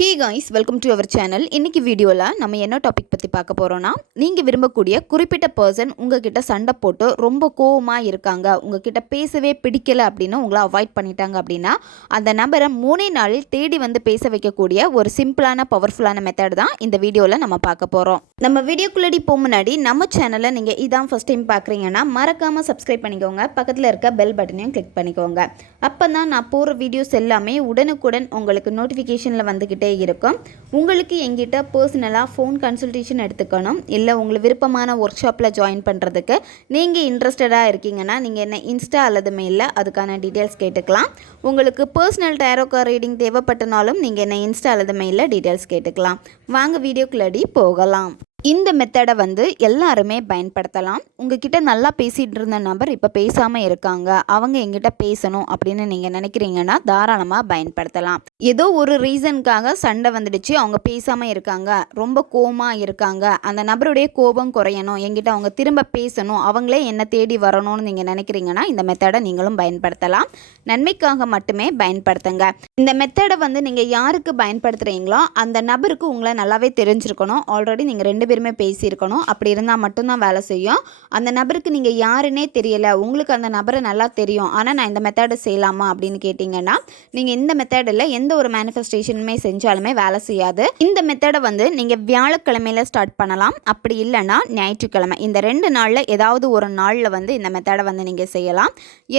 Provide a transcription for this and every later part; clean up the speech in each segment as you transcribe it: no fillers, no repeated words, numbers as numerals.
Hey guys, welcome to our channel. இன்றைக்கி வீடியோவில் நம்ம என்ன டாபிக் பற்றி பார்க்க போகிறோன்னா, நீங்கள் விரும்பக்கூடிய குறிப்பிட்ட பர்சன் உங்ககிட்ட சண்டை போட்டு ரொம்ப கோவமாக இருக்காங்க, உங்ககிட்ட பேசவே பிடிக்கலை அப்படின்னு உங்களை அவாய்ட் பண்ணிட்டாங்க அப்படின்னா, அந்த நபரை 3 நாளில் தேடி வந்து பேச வைக்கக்கூடிய ஒரு சிம்பிளான பவர்ஃபுல்லான மெத்தட் தான் இந்த வீடியோவில் நம்ம பார்க்க போகிறோம். நம்ம வீடியோக்குள்ளடி போக முன்னாடி நம்ம சேனலை நீங்கள் இதான் ஃபஸ்ட் டைம் பார்க்குறீங்கன்னா மறக்காமல் சப்ஸ்கிரைப் பண்ணிக்கோங்க, பக்கத்தில் இருக்க பெல் பட்டனையும் கிளிக் பண்ணிக்கோங்க. அப்போ தான் நான் போகிற வீடியோஸ் எல்லாமே உடனுக்குடன் உங்களுக்கு நோட்டிஃபிகேஷனில் வந்துக்கிட்டே இருக்கும். உங்களுக்கு எங்கிட்ட பர்சனலாக ஃபோன் கன்சல்டேஷன் எடுத்துக்கணும், இல்லை உங்களுக்கு விருப்பமான ஒர்க் ஷாப்பில் ஜாயின் பண்ணுறதுக்கு நீங்கள் இன்ட்ரெஸ்டடாக இருக்கீங்கன்னா நீங்கள் என்ன இன்ஸ்டா அல்லது மெயிலில் அதுக்கான டீட்டெயில்ஸ் கேட்டுக்கலாம். உங்களுக்கு பர்சனல் டாரோ கார்ட் ரீடிங் தேவைப்பட்டனாலும் நீங்கள் என்ன இன்ஸ்டா அல்லது மெயிலில் டீட்டெயில்ஸ் கேட்டுக்கலாம். வாங்க வீடியோக்குள்ளடி போகலாம். இந்த மெத்தடை வந்து எல்லாருமே பயன்படுத்தலாம். உங்ககிட்ட நல்லா பேசிகிட்டு இருந்த நபர் இப்போ பேசாமல் இருக்காங்க, அவங்க எங்கிட்ட பேசணும் அப்படின்னு நீங்கள் நினைக்கிறீங்கன்னா தாராளமாக பயன்படுத்தலாம். ஏதோ ஒரு ரீசனுக்காக சண்டை வந்துடுச்சு, அவங்க பேசாமல் இருக்காங்க, ரொம்ப கோபமாக இருக்காங்க, அந்த நபருடைய கோபம் குறையணும், எங்கிட்ட அவங்க திரும்ப பேசணும், அவங்களே என்ன தேடி வரணும்னு நீங்கள் நினைக்கிறீங்கன்னா இந்த மெத்தடை நீங்களும் பயன்படுத்தலாம். நன்மைக்காக மட்டுமே பயன்படுத்துங்க. இந்த மெத்தடை வந்து நீங்கள் யாருக்கு பயன்படுத்துகிறீங்களோ அந்த நபருக்கு உங்களை நல்லாவே தெரிஞ்சிருக்கணும். ஆல்ரெடி நீங்கள் 2 பேருமே பேசியிருக்கணும். அப்படி இருந்தால் மட்டும்தான் வேலை செய்யும். அந்த நபருக்கு நீங்கள் யாருன்னே தெரியலை, உங்களுக்கு அந்த நபரை நல்லா தெரியும், ஆனால் நான் இந்த மெத்தடை செய்யலாமா அப்படின்னு கேட்டிங்கன்னா நீங்கள் இந்த மெத்தடில் எந்த ஒரு மேனிஃபெஸ்டேஷனுமே செஞ்சாலுமே வேலை செய்யாது. இந்த மெத்தடை வந்து நீங்கள் வியாழக்கிழமையில் ஸ்டார்ட் பண்ணலாம், அப்படி இல்லைன்னா ஞாயிற்றுக்கிழமை. இந்த 2 நாளில் ஏதாவது ஒரு நாளில் வந்து இந்த மெத்தடை வந்து நீங்கள் செய்யலாம்.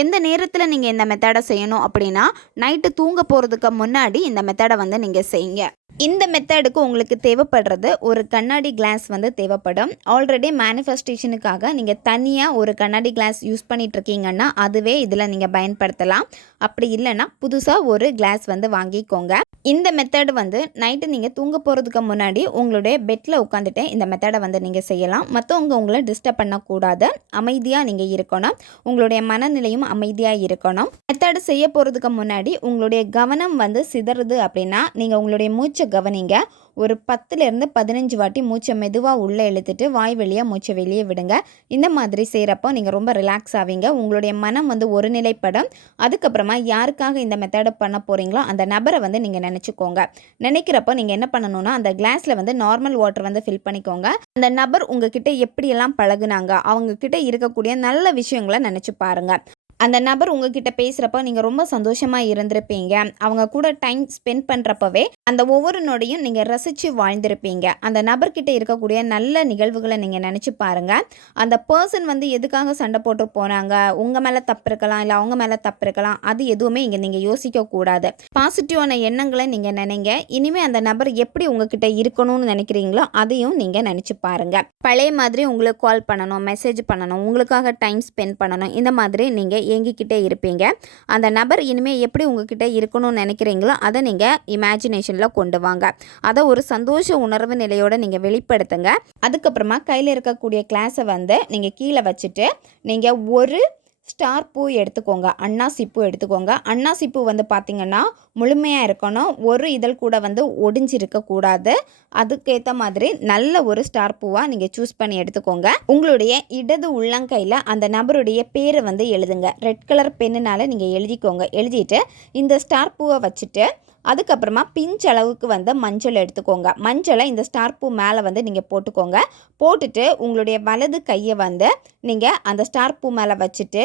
எந்த நேரத்தில் நீங்கள் இந்த மெத்தடை செய்யணும் அப்படின்னா நைட்டு தூங்க போகிறதுக்கு முன்னாடி இந்த மெத்தடை வந்து நீங்கள் செய்யுங்க. இந்த மெத்தடுக்கு உங்களுக்கு தேவைப்படுறது ஒரு கண்ணாடி கிளாஸ் வந்து தேவைப்படும். ஆல்ரெடி மேனிஃபெஸ்டேஷனுக்காக நீங்கள் தனியாக ஒரு கண்ணாடி கிளாஸ் யூஸ் பண்ணிகிட்ருக்கீங்கன்னா அதுவே இதில் நீங்கள் பயன்படுத்தலாம். அப்படி இல்லைன்னா புதுசாக ஒரு கிளாஸ் வந்து வாங்கிக்கோங்க. இந்த மெத்தடு வந்து நைட்டு நீங்கள் தூங்க போகிறதுக்கு முன்னாடி உங்களுடைய பெட்டில் உட்காந்துட்டு இந்த மெத்தடை வந்து நீங்கள் செய்யலாம். மற்றவங்க உங்களை டிஸ்டர்ப் பண்ணக்கூடாது, அமைதியாக நீங்கள் இருக்கணும், உங்களுடைய மனநிலையும் அமைதியாக இருக்கணும். மெத்தடு செய்ய போகிறதுக்கு முன்னாடி உங்களுடைய கவனம் வந்து சிதறுது அப்படின்னா நீங்கள் உங்களுடைய மூச்சை கவனிங்க. ஒரு 10லேருந்து 15 வாட்டி மூச்சை மெதுவாக உள்ளே இழுத்துட்டு வாய் வெளியே மூச்சை வெளியே விடுங்க. இந்த மாதிரி செய்கிறப்போ நீங்கள் ரொம்ப ரிலாக்ஸ் ஆவீங்க, உங்களுடைய மனம் வந்து ஒரு நிலைப்படும். அதுக்கப்புறமா யாருக்காக இந்த மெத்தடை பண்ண போகிறீங்களோ அந்த நபரை வந்து நீங்கள் நினச்சிக்கோங்க. நினைக்கிறப்போ நீங்கள் என்ன பண்ணணும்னா அந்த கிளாஸில் வந்து நார்மல் வாட்டர் வந்து ஃபில் பண்ணிக்கோங்க. அந்த நபர் உங்ககிட்ட எப்படியெல்லாம் பழகுனாங்க, அவங்கக்கிட்ட இருக்கக்கூடிய நல்ல விஷயங்களை நினச்சி பாருங்கள். அந்த நபர் உங்ககிட்ட பேசுகிறப்போ நீங்கள் ரொம்ப சந்தோஷமாக இருந்திருப்பீங்க. அவங்க கூட டைம் ஸ்பெண்ட் பண்ணுறப்பவே அந்த ஒவ்வொரு நொடியும் நீங்கள் ரசித்து வாழ்ந்திருப்பீங்க. அந்த நபர்கிட்ட இருக்கக்கூடிய நல்ல நிகழ்வுகளை நீங்கள் நினச்சி பாருங்கள். அந்த பர்சன் வந்து எதுக்காக சண்டை போட்டு போனாங்க, உங்கள் மேலே தப்பு இருக்கலாம், இல்லை அவங்க மேலே தப்பு இருக்கலாம், அது எதுவுமே இங்கே நீங்கள் யோசிக்கக்கூடாது. பாசிட்டிவான எண்ணங்களை நீங்கள் நினைங்க. இனிமேல் அந்த நபர் எப்படி உங்ககிட்ட இருக்கணும்னு நினைக்கிறீங்களோ அதையும் நீங்கள் நினச்சி பாருங்கள். பழைய மாதிரி உங்களுக்கு கால் பண்ணணும், மெசேஜ் பண்ணணும், உங்களுக்காக டைம் ஸ்பெண்ட் பண்ணணும், இந்த மாதிரி நீங்கள் ஏங்கிக்கிட்டே இருப்பீங்க. அந்த நபர் இனிமேல் எப்படி உங்ககிட்ட இருக்கணும்னு நினைக்கிறீங்களோ அதை நீங்கள் இமேஜினேஷனில் கொண்டு வாங்க. அதை ஒரு சந்தோஷ உணர்வு நிலையோடு நீங்கள் வெளிப்படுத்துங்க. அதுக்கப்புறமா கையில் இருக்கக்கூடிய கிளாஸை வந்து நீங்கள் கீழே வச்சுட்டு நீங்கள் ஒரு ஸ்டார் பூ எடுத்துக்கோங்க, அன்னாசி பூ எடுத்துக்கோங்க. அன்னாசி பூ வந்து பார்த்திங்கன்னா முழுமையாக இருக்கணும், ஒரு இதழ் கூட வந்து ஒடிஞ்சிருக்கக்கூடாது. அதுக்கேற்ற மாதிரி நல்ல ஒரு ஸ்டார் பூவாக நீங்கள் சூஸ் பண்ணி எடுத்துக்கோங்க. உங்களுடைய இடது உள்ளங்கையில் அந்த நபருடைய பேரை வந்து எழுதுங்க. ரெட் கலர் பெண்ணுனால நீங்கள் எழுதிக்கோங்க. எழுதிட்டு இந்த ஸ்டார் பூவை வச்சுட்டு அதுக்கப்புறமா பிஞ்ச் அளவுக்கு வந்து மஞ்சள் எடுத்துக்கோங்க. மஞ்சளை இந்த ஸ்டார் பூ மேலே வந்து நீங்கள் போட்டுக்கோங்க. போட்டுட்டு உங்களுடைய வலது கையை வந்து நீங்கள் அந்த ஸ்டார் பூ மேலே வச்சுட்டு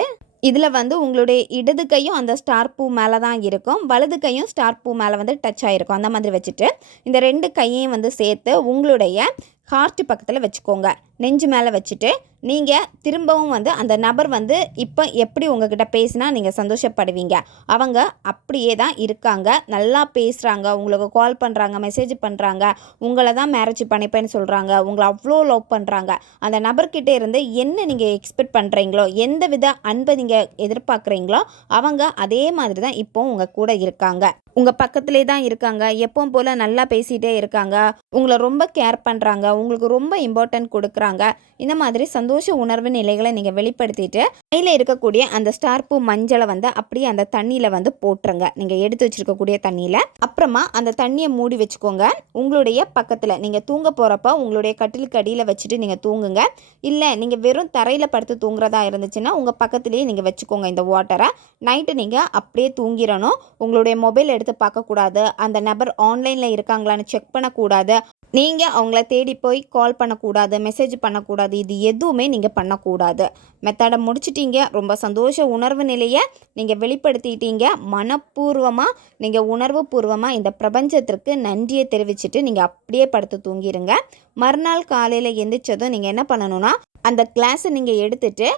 இதில் வந்து உங்களுடைய இடது கையும் அந்த ஸ்டார் பூ மேலே தான் இருக்கும், வலது கையும் ஸ்டார் பூ மேலே வந்து டச் ஆகிருக்கும். அந்த மாதிரி வச்சுட்டு இந்த 2 கையையும் வந்து சேர்த்து உங்களுடைய ஹார்ட் பக்கத்தில் வச்சுக்கோங்க. நெஞ்சு மேலே வச்சுட்டு நீங்கள் திரும்பவும் வந்து அந்த நபர் வந்து இப்போ எப்படி உங்ககிட்ட பேசினா நீங்கள் சந்தோஷப்படுவீங்க, அவங்க அப்படியே தான் இருக்காங்க, நல்லா பேசுகிறாங்க, உங்களுக்கு கால் பண்ணுறாங்க, மெசேஜ் பண்ணுறாங்க, உங்களை தான் மேரேஜ் பண்ணிப்பேன்னு சொல்கிறாங்க, உங்களை அவ்வளோ லவ் பண்ணுறாங்க. அந்த நபர்கிட்ட இருந்து என்ன நீங்கள் எக்ஸ்பெக்ட் பண்ணுறீங்களோ, எந்த வித அன்பை நீங்கள் எதிர்பார்க்குறீங்களோ அவங்க அதே மாதிரி தான் இப்போ உங்கள் கூட இருக்காங்க, உங்கள் பக்கத்திலே தான் இருக்காங்க, எப்பவும் போல் நல்லா பேசிகிட்டே இருக்காங்க, உங்களை ரொம்ப கேர் பண்ணுறாங்க, உங்களுக்கு ரொம்ப இம்பார்ட்டன்ட் கொடுக்குறாங்க. இந்த மாதிரி சந்தோஷ உணர்வு நிலைகளை நீங்கள் வெளிப்படுத்திட்டு கையில் இருக்கக்கூடிய அந்த ஸ்டார் பூ மஞ்சளை வந்து அப்படியே அந்த தண்ணியில் வந்து போட்டுருங்க. நீங்கள் எடுத்து வச்சுருக்கக்கூடிய தண்ணியில் அப்புறமா அந்த தண்ணியை மூடி வச்சுக்கோங்க. உங்களுடைய பக்கத்தில் நீங்கள் தூங்க போகிறப்ப உங்களுடைய கட்டிலுக்கு அடியில் வச்சுட்டு நீங்கள் தூங்குங்க. இல்லை நீங்கள் வெறும் தரையில் படுத்து தூங்குறதா இருந்துச்சுன்னா உங்கள் பக்கத்துலேயே நீங்கள் வச்சுக்கோங்க இந்த வாட்டரை. நைட்டு நீங்கள் அப்படியே தூங்கிடணும். உங்களுடைய மொபைல் எடுத்து பார்க்கக்கூடாது. அந்த நபர் ஆன்லைனில் இருக்காங்களான்னு செக் பண்ணக்கூடாது. நீங்கள் அவங்கள தேடி போய் கால் பண்ணக்கூடாது, மெசேஜ் பண்ணக்கூடாது. இது எதுவுமே நீங்கள் பண்ணக்கூடாது. மெத்தடை முடிச்சிட்டீங்க. ரொம்ப சந்தோஷ உணர்வு நிலையை நீங்கள் வெளிப்படுத்திட்டீங்க. மனப்பூர்வமாக நீங்கள் உணர்வு பூர்வமாக இந்த பிரபஞ்சத்திற்கு நன்றியை தெரிவிச்சுட்டு நீங்கள் அப்படியே படுத்து தூங்கிடுங்க. மறுநாள் காலையில் எந்திரிச்சதும் நீங்கள் என்ன பண்ணணும்னா அந்த கிளாஸை நீங்கள் எடுத்துகிட்டு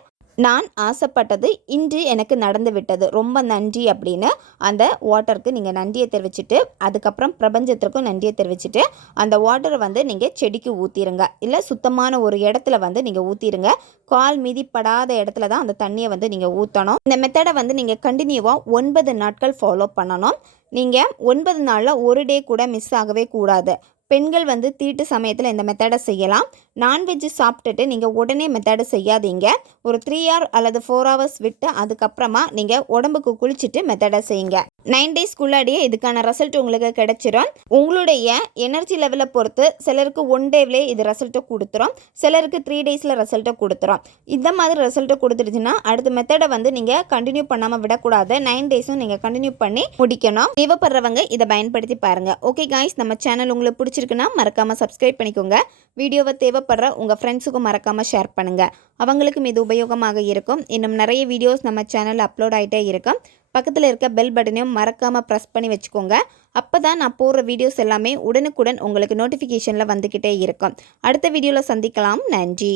நான் ஆசைப்பட்டது இன்று எனக்கு நடந்து விட்டது, ரொம்ப நன்றி அப்படின்னு அந்த வாட்டருக்கு நீங்கள் நன்றியை தெரிவிச்சுட்டு அதுக்கப்புறம் பிரபஞ்சத்திற்கும் நன்றியை தெரிவிச்சுட்டு அந்த வாட்டரை வந்து நீங்கள் செடிக்கு ஊற்றிடுங்க. இல்லை சுத்தமான ஒரு இடத்துல வந்து நீங்கள் ஊற்றிடுங்க. கால் மிதிப்படாத இடத்துல தான் அந்த தண்ணியை வந்து நீங்கள் ஊற்றணும். இந்த மெத்தடை வந்து நீங்கள் கண்டினியூவாக 9 நாட்கள் ஃபாலோ பண்ணணும். நீங்கள் 9 நாளில் ஒரு டே கூட மிஸ் ஆகவே கூடாது. பெண்கள் வந்து தீட்டு சமயத்தில் இந்த மெத்தடை செய்யலாம். நான்வெஜ் சாப்பிட்டுட்டு நீங்கள் உடனே மெத்தடை செய்யாதீங்க. ஒரு 3 hour அல்லது 4 hours விட்டு அதுக்கப்புறமா நீங்கள் உடம்புக்கு குளிச்சுட்டு மெத்தடை செய்யுங்க. 9 daysக்குள்ளாடியே இதுக்கான ரிசல்ட் உங்களுக்கு கிடைச்சிடும். உங்களுடைய எனர்ஜி லெவலை பொறுத்து சிலருக்கு 1 டேவிலே இது ரிசல்ட்டை கொடுத்துரும், சிலருக்கு 3 daysல ரிசல்ட்டை கொடுத்துரும். இந்த மாதிரி ரிசல்ட்டை கொடுத்துருச்சுன்னா அடுத்த மெத்தடை வந்து நீங்கள் கண்டினியூ பண்ணாமல் விடக்கூடாது. 9 daysம் நீங்கள் கண்டினியூ பண்ணி முடிக்கணும். தேவைப்படுறவங்க இதை பயன்படுத்தி பாருங்கள். ஓகே காய்ஸ், நம்ம சேனல் உங்களுக்கு பிடிச்சிருக்குன்னா மறக்காமல் சப்ஸ்கிரைப் பண்ணிக்கோங்க. வீடியோவை தேவைப்படுற உங்கள் ஃப்ரெண்ட்ஸுக்கும் மறக்காமல் ஷேர் பண்ணுங்கள். அவங்களுக்கும் இது உபயோகமாக இருக்கும். இன்னும் நிறைய வீடியோஸ் நம்ம சேனலில் அப்லோட் ஆகிட்டே இருக்கும். பக்கத்தில் இருக்க பெல் பட்டனையும் மறக்காமல் ப்ரெஸ் பண்ணி வச்சுக்கோங்க. அப்போ தான் நான் போடுற வீடியோஸ் எல்லாமே உடனுக்குடன் உங்களுக்கு நோட்டிஃபிகேஷனில் வந்துக்கிட்டே இருக்கும். அடுத்த வீடியோவில் சந்திக்கலாம். நன்றி.